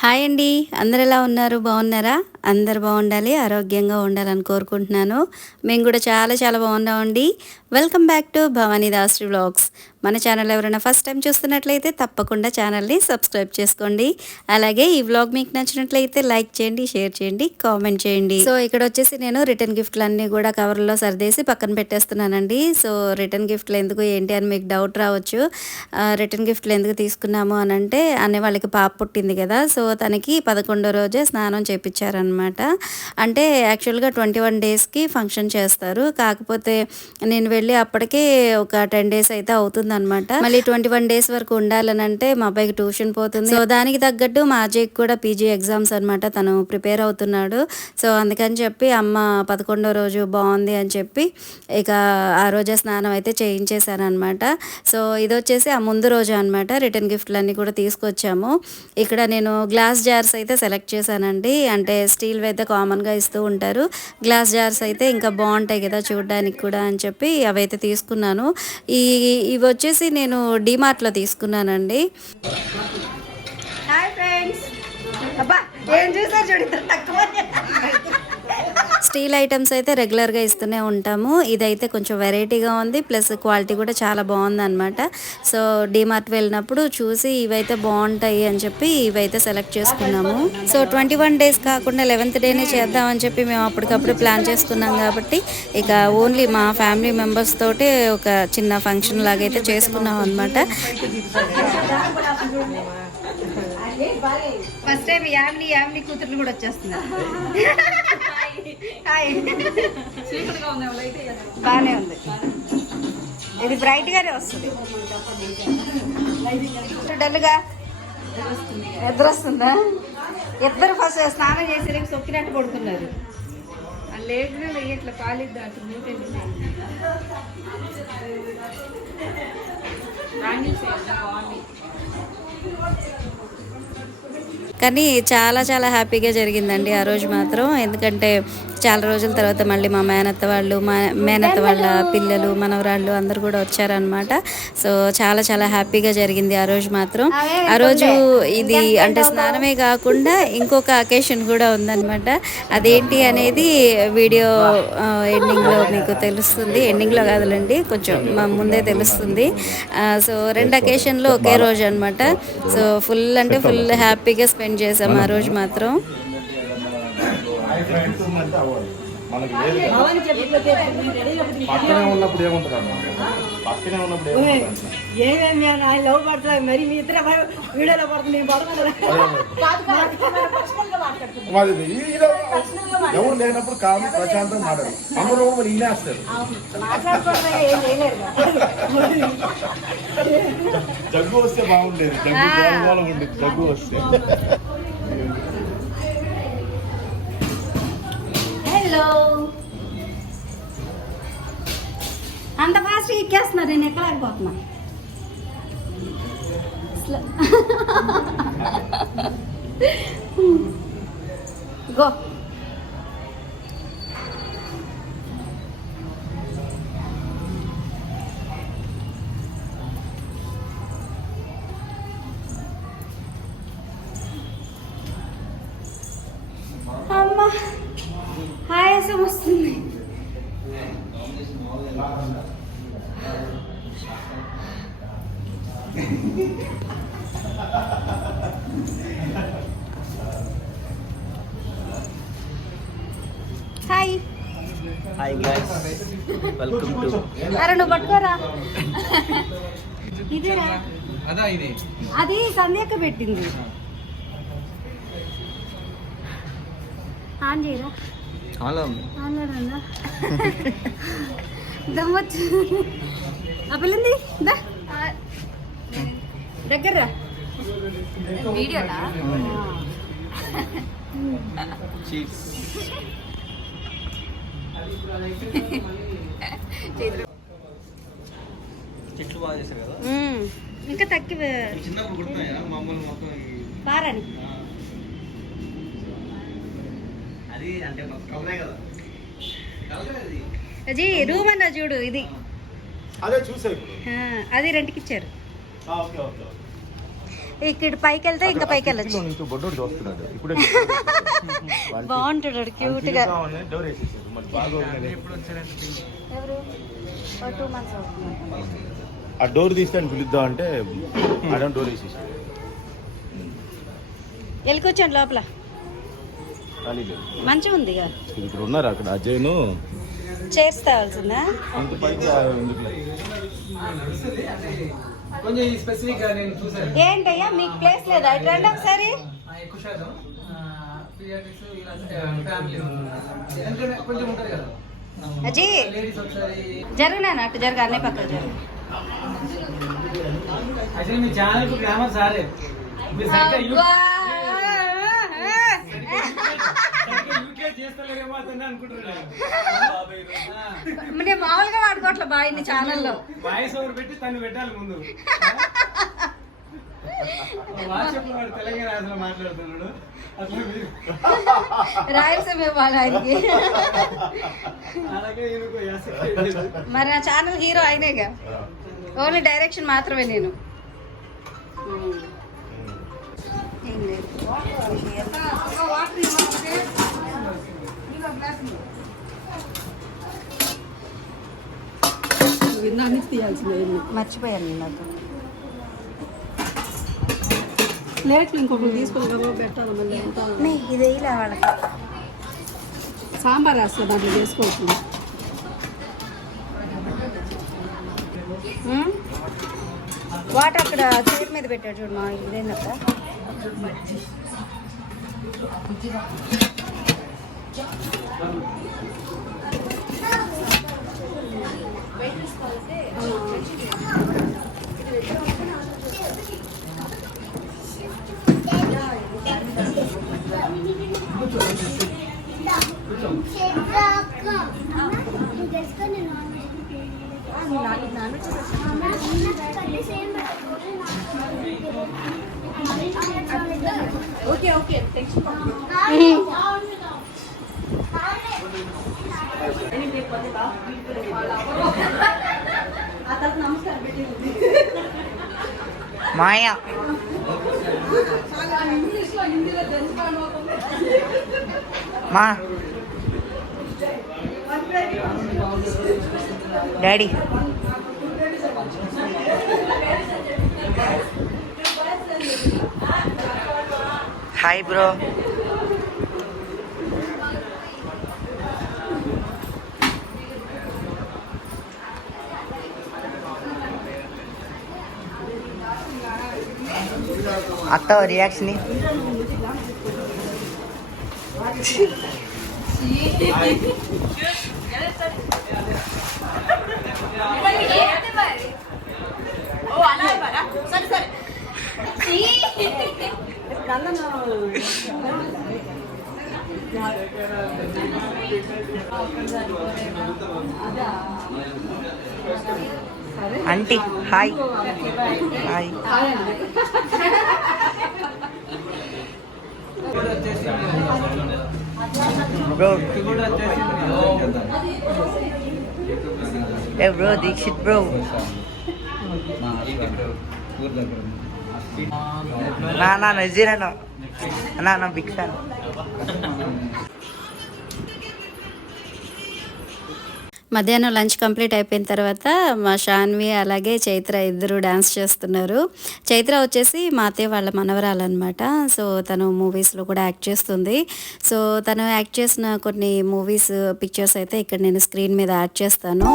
Hi అండి. అందరు ఎలా ఉన్నారు? బాగున్నారా? అందరు బాగుండాలి, ఆరోగ్యంగా ఉండాలని కోరుకుంటున్నాను. మేము కూడా చాలా చాలా బాగున్నామండి. Welcome back to Bhavani Das vlogs. మన ఛానల్ ఎవరైనా ఫస్ట్ టైం చూస్తున్నట్లయితే తప్పకుండా ఛానల్ని సబ్స్క్రైబ్ చేసుకోండి. అలాగే ఈ వ్లాగ్ మీకు నచ్చినట్లయితే లైక్ చేయండి, షేర్ చేయండి, కామెంట్ చేయండి. సో ఇక్కడ వచ్చేసి నేను రిటర్న్ గిఫ్ట్లు అన్నీ కూడా కవర్లో సర్దేసి పక్కన పెట్టేస్తున్నానండి. సో రిటర్న్ గిఫ్ట్లు ఎందుకు ఏంటి అని మీకు డౌట్ రావచ్చు. రిటర్న్ గిఫ్ట్లు ఎందుకు తీసుకున్నాము అని అంటే అనే వాళ్ళకి పాప పుట్టింది కదా, సో తనకి 11వ రోజే స్నానం చేయించారనమాట. అంటే యాక్చువల్గా 21 డేస్కి ఫంక్షన్ చేస్తారు. కాకపోతే నేను వెళ్ళి అప్పటికే ఒక 10 డేస్ అయితే అవుతుందన్నమాట. మళ్ళీ 21 డేస్ వరకు ఉండాలని అంటే మా అబ్బాయికి ట్యూషన్ పోతుంది. సో దానికి తగ్గట్టు మా అజయ్కి కూడా పీజీ ఎగ్జామ్స్ అనమాట, తను ప్రిపేర్ అవుతున్నాడు. సో అందుకని చెప్పి అమ్మ 11వ రోజు బాగుంది అని చెప్పి ఇక ఆ రోజే స్నానం అయితే చేయించేశారనమాట. సో ఇది వచ్చేసి ఆ ముందు రోజు అనమాట. రిటర్న్ గిఫ్ట్లు అన్నీ కూడా తీసుకొచ్చాము. ఇక్కడ నేను గ్లాస్ జార్స్ అయితే సెలెక్ట్ చేశానండి. అంటే స్టీల్ అయితే కామన్గా ఇస్తూ ఉంటారు, గ్లాస్ జార్స్ అయితే ఇంకా బాగుంటాయి కదా చూడడానికి కూడా అని చెప్పి అవైతే తీసుకున్నాను. ఇవి వచ్చేసి నేను డీమార్ట్లో తీసుకున్నానండి. హాయ్ ఫ్రెండ్స్, అబ్బా ఏం చూసారు చూడు, తక్కువ స్టీల్ ఐటమ్స్ అయితే రెగ్యులర్గా ఇస్తూనే ఉంటాము. ఇదైతే కొంచెం వెరైటీగా ఉంది, ప్లస్ క్వాలిటీ కూడా చాలా బాగుంది అనమాట. సో డీమార్ట్ వెళ్ళినప్పుడు చూసి ఇవైతే బాగుంటాయి అని చెప్పి ఇవైతే సెలెక్ట్ చేసుకున్నాము. సో 21 డేస్ కాకుండా 11th డేనే చేద్దామని చెప్పి మేము అప్పటికప్పుడు ప్లాన్ చేసుకున్నాం కాబట్టి ఇక ఓన్లీ మా ఫ్యామిలీ మెంబర్స్ తోటి ఒక చిన్న ఫంక్షన్ లాగైతే చేసుకున్నాం అనమాట. ఫస్ట్ టైం యామిని కూతుర్లు కూడా వచ్చేస్తున్నారు. బాగానే ఉంది, ఇది బ్రైట్ గానే వస్తుంది. డల్గా నిద్ర వస్తుందా? ఇద్దరు ఫస్ట్ స్నానం చేసి రేపు సొక్కినట్టు పడుతున్నారు. లేట్గా వెయ్యట్ల పాలిద్దా అటు బాగుంది. కానీ చాలా చాలా హ్యాపీగా జరిగిందండి ఆ రోజు మాత్రం. ఎందుకంటే చాలా రోజుల తర్వాత మళ్ళీ మా మేనత్త వాళ్ళ పిల్లలు, మనవరాళ్ళు అందరు కూడా వచ్చారనమాట. సో చాలా చాలా హ్యాపీగా జరిగింది ఆ రోజు మాత్రం. ఆ రోజు ఇది అంటే స్నానమే కాకుండా ఇంకొక అకేషన్ కూడా ఉందన్నమాట. అదేంటి అనేది వీడియో ఎండింగ్లో మీకు తెలుస్తుంది. ఎండింగ్లో కాదులండి, కొంచెం ముందే తెలుస్తుంది. సో 2 అకేషన్లు ఒకే రోజు అనమాట. సో ఫుల్ అంటే ఫుల్ హ్యాపీగా స్పెండ్ చేసాం ఆ రోజు మాత్రం. మరి మీ ఇద్దరు వీడియోలో పడుతుంది. ఎవరు లేనప్పుడు కాదు ప్రశాంతంగా మాట్లాడు. అందరూ మరి ఇనేస్తారు. జగ్గు వస్తే బాగుండేది, జగ్గు ఉండేది. జగ్గు వస్తే హలో, అంత ఫాస్ట్ ఎక్కేస్తున్నారు, నేను ఎక్కలేకపోతున్నా. గో అమ్మా, ఆయాసం వస్తుంది. Hi hi guys, welcome to. అరే నువ్వు పట్టుకోరా, ఇదేరా అది సంధ్యక్క పెట్టింది. ఆన్ చేయరా, ఆన్లోనా దమ్మొచ్చు. ఆ పిల్లింది దగ్గర వీడియోలా. చెట్లు బాగా చేశారు కదా. ఇంకా తక్కువ పారని అది అంటే కవరే కదా. అది రూమ్ అన్న చూడు, ఇది అదే చూసా. అది రెంట్కి ఇచ్చారు. Okay okay. ఇక్కడ పైకి వెళ్తే ఇంకా పైకి వెళ్ళచ్చు. నుంచి బొడ్డోడు చూస్తున్నాడు ఇప్పుడే. బాగుంటాడు క్యూట్ గా. డోర్ వేసేసారు మరి బాగా. ఎవరు 2 months అవుతుంది. ఆ డోర్ తీస్తే అని పిలుద్దాం అంటే మేడం డోర్ వేసేసాడు. వెళ్ళికొచ్చాను లోపల. ఖాళీ లేదు. మంచిగా ఉంది ఇక. ఇక్కడ ఉన్నారు అక్కడ అజయ్ను. చైర్స్ తేవాల్సిందా? ఇంత పైకి ఎందుకులే. కొంచెం స్పెసిఫిక్ గా నేను చూసాను. ఏంటయ్యా మీకు ప్లేస్ లేదా? ఇటు రండి ఒకసారి. ఎక్కువ శాతం పీడియాట్రిక్స్ ఫ్యామిలీ కొంచెం ఉంటుంది కదా. అజీ లేడీస్ ఒకసారి జరగలేను, అటు జరగ, అన్నీ పక్కన జరుగు. యాక్చువల్లీ మీ ఛానల్ కు గ్రామర్ సారే. మీరు సరిగ్గా యూకే చేస్తలేమో అతన్ని అనుకుంటున్నాను. నేను మామూలుగా వాడుకోవట్లే బాయ్ నీ ఛానల్లో. వాయిస్ ఓవర్ పెట్టి తను పెట్టాలి ముందు. వాట్సాప్ వాడు తెలంగాణ అసలు మాట్లాడుతున్నాడు. అట్లా మీరు రాయలసీమ ఇవ్వాలి ఆయనకి. అలాగే ఈయనకు యాస. మరి నా ఛానల్ హీరో అయినేగా, ఓన్లీ డైరెక్షన్ మాత్రమే నేను. ఏం లేదు. మర్చిపోయాను నాకు. ప్లేట్లు ఇంకొకటి తీసుకొని పెట్టాలి. మళ్ళీ ఎంత ఇది వేయలే వాళ్ళకి. సాంబార్ వేస్తుంది దాంట్లో వేసుకోవచ్చు. వాటర్ అక్కడ చైర్ మీద పెట్టాడు చూడు మా ఇదేనక్క. ఓకే ఓకే మాయా మా డాడీ హాయ్ బ్రో. అత్త reaction aunty hi hi. Bro ఏ బ్రో దీక్షిత్ బ్రో. నా నజీరన్న నా బిగ్ ఫ్యాన్. మధ్యాహ్నం లంచ్ కంప్లీట్ అయిపోయిన తర్వాత మా శాన్వి అలాగే చైత్ర ఇద్దరు డ్యాన్స్ చేస్తున్నారు. చైత్ర వచ్చేసి మా అత్తయ్య వాళ్ళ మనవరాలన్నమాట. సో తను మూవీస్లో కూడా యాక్ట్ చేస్తుంది. సో తను యాక్ట్ చేసిన కొన్ని మూవీస్ పిక్చర్స్ అయితే ఇక్కడ నేను స్క్రీన్ మీద యాడ్ చేస్తాను.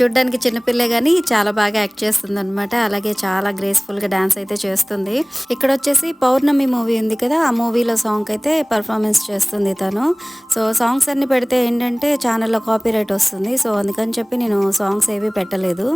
చూడ్డానికి చిన్నపిల్లే కానీ చాలా బాగా యాక్ట్ చేస్తుంది అనమాట. అలాగే చాలా గ్రేస్ఫుల్గా డాన్స్ అయితే చేస్తుంది. ఇక్కడ వచ్చేసి పౌర్ణమి మూవీ ఉంది కదా, ఆ మూవీలో సాంగ్ అయితే పర్ఫార్మెన్స్ చేస్తుంది తను. సో సాంగ్స్ అన్ని పెడితే ఏంటంటే ఛానల్లో కాపీరైట్ వస్తుంది. సో అందుకని చెప్పి నేను సాంగ్స్ ఏవి పెట్టలేదు.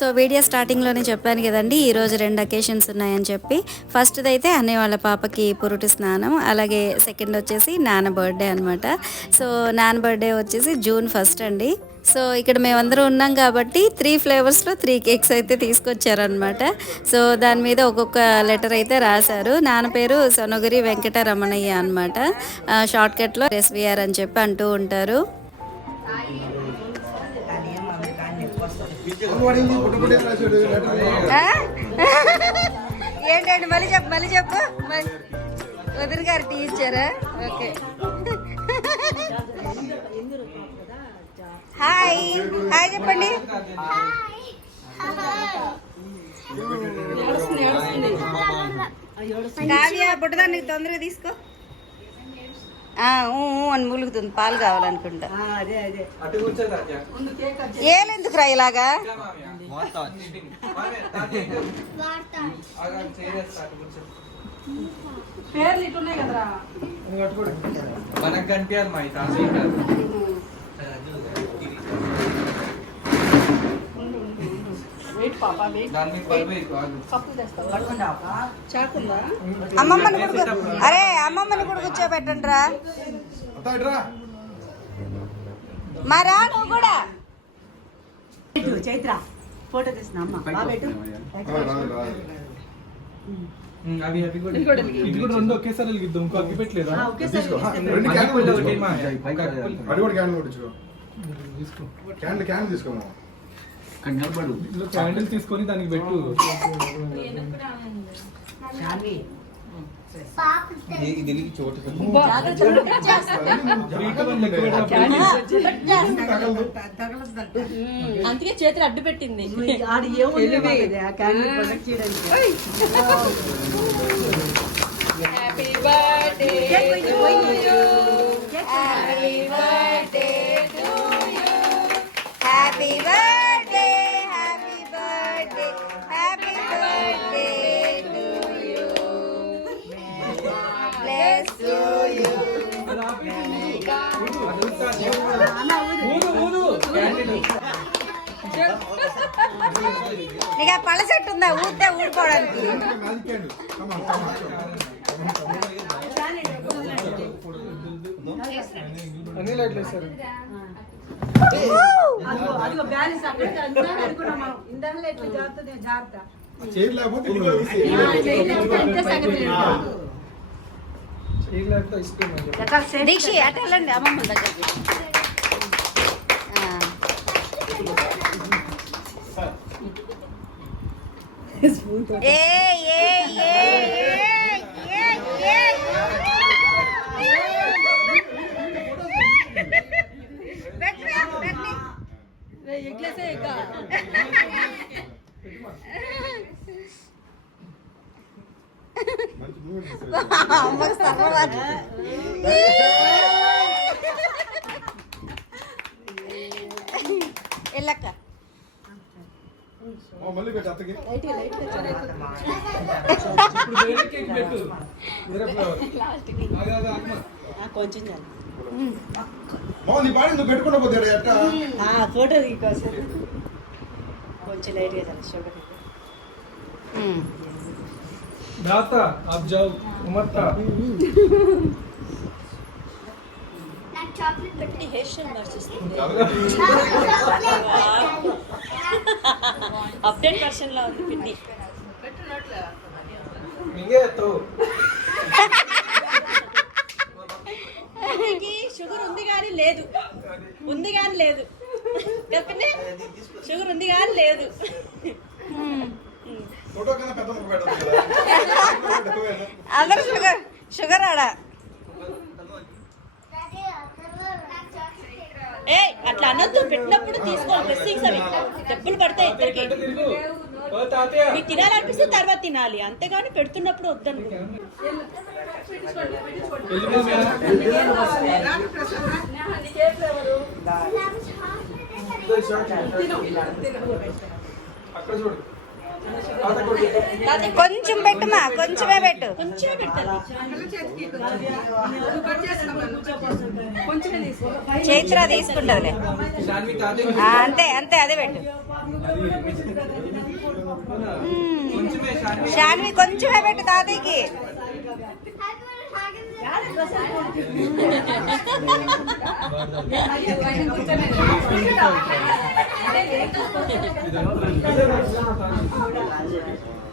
సో వీడియో స్టార్టింగ్లోనే చెప్పాను కదండి, ఈరోజు 2 అకేషన్స్ ఉన్నాయని చెప్పి. ఫస్ట్ది అయితే అన్నయ్య వాళ్ళ పాపకి పురుటి స్నానం, అలాగే సెకండ్ వచ్చేసి నాన్న బర్త్డే అనమాట. సో నాన్న బర్త్డే వచ్చేసి June 1 అండి. సో ఇక్కడ మేమందరం ఉన్నాం కాబట్టి 3 ఫ్లేవర్స్లో 3 కేక్స్ అయితే తీసుకొచ్చారనమాట. సో దాని మీద ఒక్కొక్క లెటర్ అయితే రాశారు. నాన్న పేరు సొనగిరి వెంకట రమణయ్య అనమాట. షార్ట్కట్లో SVR అని చెప్పి అంటూ ఉంటారు. ఏంటండి మళ్ళీ చెప్పు వదిన గారు టీ ఇచ్చారా? ఓకే. హాయ్ చెప్పండి. కావ్య బుట్టదాన్ని తొందరగా తీసుకో. అని ములుగుతుంది, పాలు కావాలనుకుంటా. ఏలెందుకు రా ఇలాగా? పేర్లు ఇట్టున్నాయి కదరా. మనకు కనిపించాలి మా వెయిట్ పాప వెయిట్. దాన్ని కప్పు తెస్తా. చాకుందా? అమ్మమ్మని కూడా కూర్చోబెట్టండి రా. మరా నువ్వు కూడా చైత్ర ఫోటో తీసిన అమ్మ బాబెట్టు. అవి అవి కూడా ఇది కూడా రెండు ఒకేసారి వెలిగిద్దాం. ఇంకో అగ్గి పెట్టలేదా? క్యాండిల్ తీసుకొని దానికి పెట్టు. అందుకే చేతులు అడ్డు పెట్టింది. Happy birthday to you, happy birthday to you, happy birthday, happy birthday, happy birthday to you, bless to you. నీకు ఆ పళ్ళ చెట్టు ఉందా ఊరితే ఊడిపోవడానికి? అన్ని లైట్లు వేస్తారు. దీక్షి అటు వెళ్ళండి అమ్మమ్మ దగ్గరికి. ఎల్లక్క మళ్ళీ పెట్టు అత్తకి. కొంచెం నీ బాడీ నువ్వు పెట్టుకున్న పోతాడు ఎట్ట ఫోటో తీసుకోవచ్చు. కొంచెం లైట్గా షుగర్. दाता आप जाओ उमरता పెట్టి హెయిర్ స్టైల్ మార్చేస్తుంది. అప్డేట్ వర్షన్ లో ఉంది పిండి. मिगे तो షుగర్ ఉంది కానీ లేదు, ఉంది కానీ లేదు. చెప్పింది షుగర్ ఉంది కానీ లేదు. ఫోటో కన్నా పెద్ద ముక్క పెట్టాలి కదా. అందరూ షుగర్ ఆడ. ఏ అట్లా అనొద్దు, పెట్టినప్పుడు తీసుకోవాలి. డ్రెస్సింగ్స్ అవి డబ్బులు పడతాయి ఇద్దరికి. మీకు తినాలనిపిస్తే తర్వాత తినాలి, అంతేగాని పెడుతున్నప్పుడు వద్దను. అక్కడ చూడు కొంచెం పెట్టుమా, కొంచెమే పెట్టు. కొంచెమే పెడతాను. చైత్ర తీసుకుంటదిలే. అంతే అంతే, అదే పెట్టు. షాన్వి కొంచెమే పెట్టు తాతయ్యకి.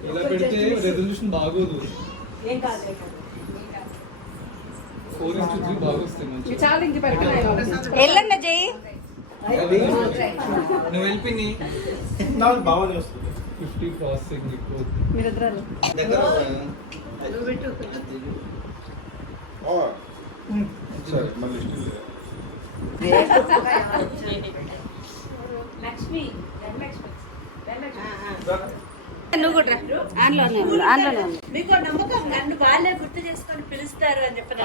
ఇలా పెడితే రెజల్యూషన్ బాగోదు. 4:3 బాగా వస్తాయి మంచి. చాలా ఇంటి పెరగలేదు. వెళ్ళండి జై. నువ్వు వెళ్ళి నాకు బాగా చేస్తుంది 50 ప్రాసెసింగ్ ఎక్కువ. మీరిద్దరు సరే మళ్ళీ నువ్వు కూడా రా. ఆన్లోనే ఉంది, ఆన్లోనే ఉంది. మీకు నమ్మకం నన్ను వాళ్ళే గుర్తు చేసుకొని పిలుస్తారు అని చెప్పిన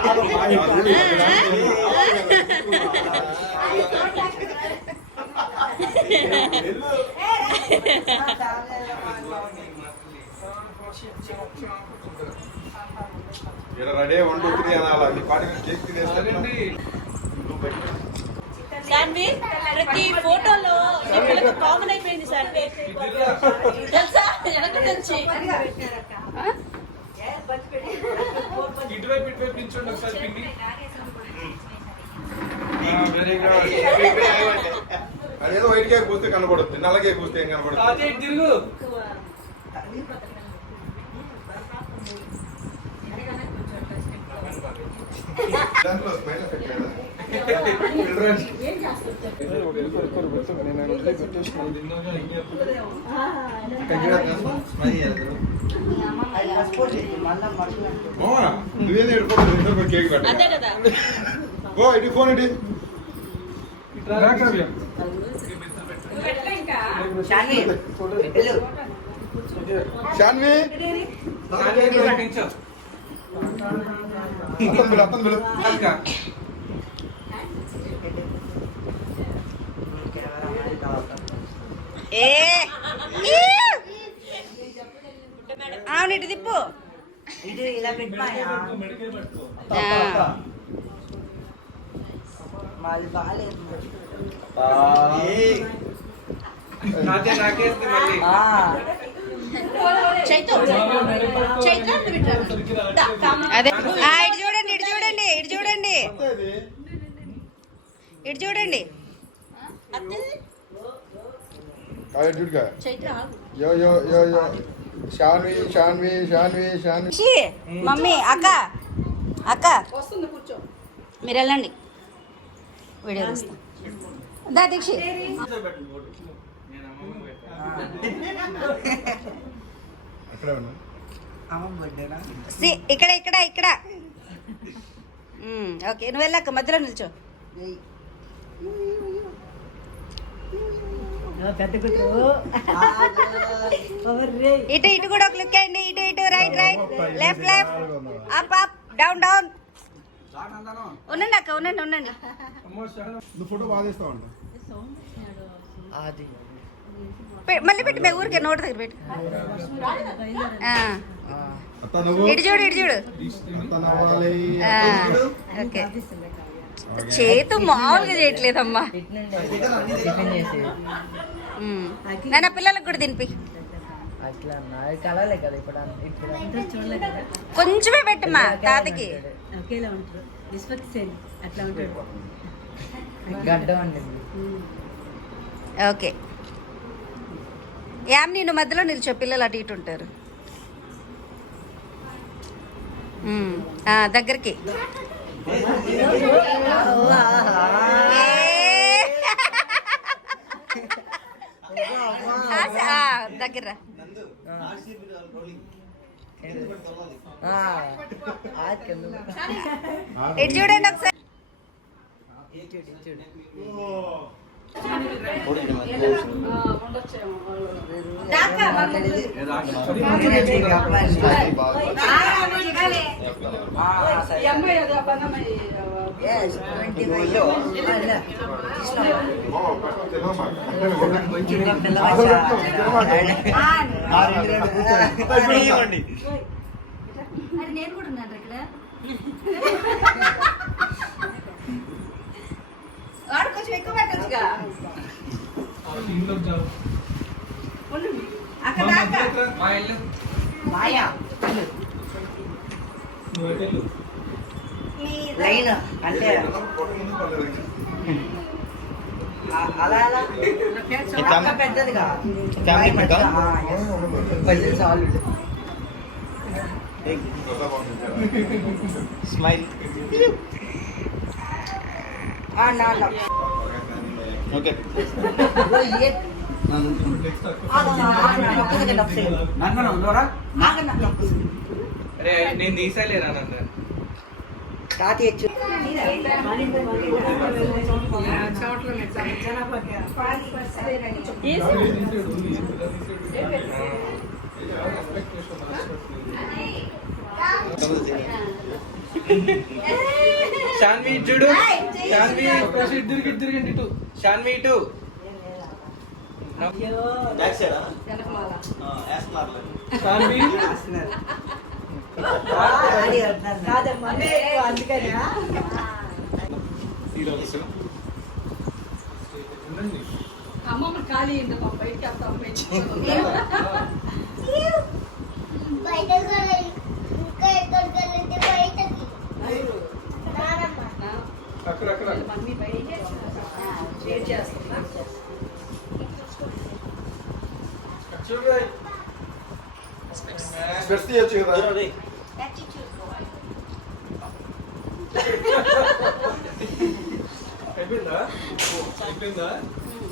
రెడీ 1 2 3 అనాలా మీ పాటి కేక్ తినేస్తారండి. శాన్వి ప్రతి ఫోటోలో పిల్లలకు కామన్ అయిపోయింది శాన్వి తెలుసా వెనక నుంచి ఇటువైపు నిల్చోండి ఒకసారి పిన్ని. అదేదో వైట్ కేక్ పూస్తే కనబడుతుంది, నల్ల కేక్ పూస్తే ఏం కనబడుతుంది? తాతయ్య ఇటు తిరుగు. దాంట్లో స్మైల్ ఎఫెక్ట్ లేదా? మామా, నువ్వేదో ఎడుకోవద్దు, కేక్ కట్ట. అదే కదా ఓ ఇటు ఫోన్ ఇటు. షాన్వి వెళ్ళు. శాన్వి నిల్చో. అత్తను పిలు. ఏ అవును, ఇటు తిప్పు. ఇది ఇలా పెట్టిపోయా మాది బాగాలేదు. తాతయ్య నాకేస్తే మళ్ళీ. చైతు చైత్ర అదే ఇటు చూడండి, ఇటు చూడండి, ఇటు చూడండి, ఇటు చూడండి. చూడుగా చైత్ర యో యో యో యో శాన్వి శాన్వి శాన్వి శాన్వి. ఛీ, మమ్మీ అక్క అక్క వస్తుంది, కూర్చో. మీరు వెళ్ళండి, వీడియో తీస్తా. దా దీక్షి. అక్కడే ఉన్నా. అమ్మ బర్త్డేనా? ఇక్కడ ఇక్కడ ఇక్కడ. ఓకే, నువ్వు వెళ్ళాక మధ్యలో నిల్చో. ఇటు ఇటు కూడా ఒక లుక్ వేయండి. ఇటు ఇటు, right right, left left, up up, down down. ఉండండి అక్క, ఉండండి ఉండండి. నువ్వు ఫోటో బాగా తీస్తావంట. అది మళ్ళీ పెట్టి మీ ఊరికే నోటి దగ్గర పెట్టి. అత్త నువ్వు ఇటు చూడు, ఇటు చూడు. అత్త నవ్వాలి. ఓకే, చేతు మామూలుగా చేయట్లేదమ్మా. టిఫిన్ చేసి నాన్న పిల్లలకు కూడా తినిపి. అట్లా అది కలవలే కదా ఇప్పుడు కొంచెమే పెట్టమ్మా తాతకి. ఒకేలా ఉంటారు, నిష్పత్తి సేమ్ అట్లా ఉంటాడు. గడ్డ వండింది. ఓకే, యామ్ నేను మధ్యలో నిల్చో, పిల్లలు అటు ఇటు ఉంటారు. దగ్గరికి. దగ్గర ఇటు చూడండి ఒకసారి. Yes, 25. అది నేను కూడా ఉన్నాను ఇక్కడ. వాడు కొంచెం ఎక్కువ పెట్టచ్చుగా అక్కడ దాకా. మాయా లైన్ అంటే అలా అలా పక్క పెద్దదిగా సాల్వ్ స్మైల్. ఓకే అరే నేను తీసేలేరా నన్ను తాతయ్య శాన్వి ఇటు చూడు. శాన్వి తిరిగి ఇటు. శాన్వి ఇటు. బ్యాక్ సైడా? వేస్తున్నారు. శాన్వి ఈరోజు అమ్మమ్మ ఖాళీ అయింది పాప, బయటికి వెళ్తాం అక్కడ మమ్మీ బయట షేర్ చేస్తున్నా. స్పెట్స్ తీయచ్చు కదా. అయిపోయిందా? అయిపోయిందా?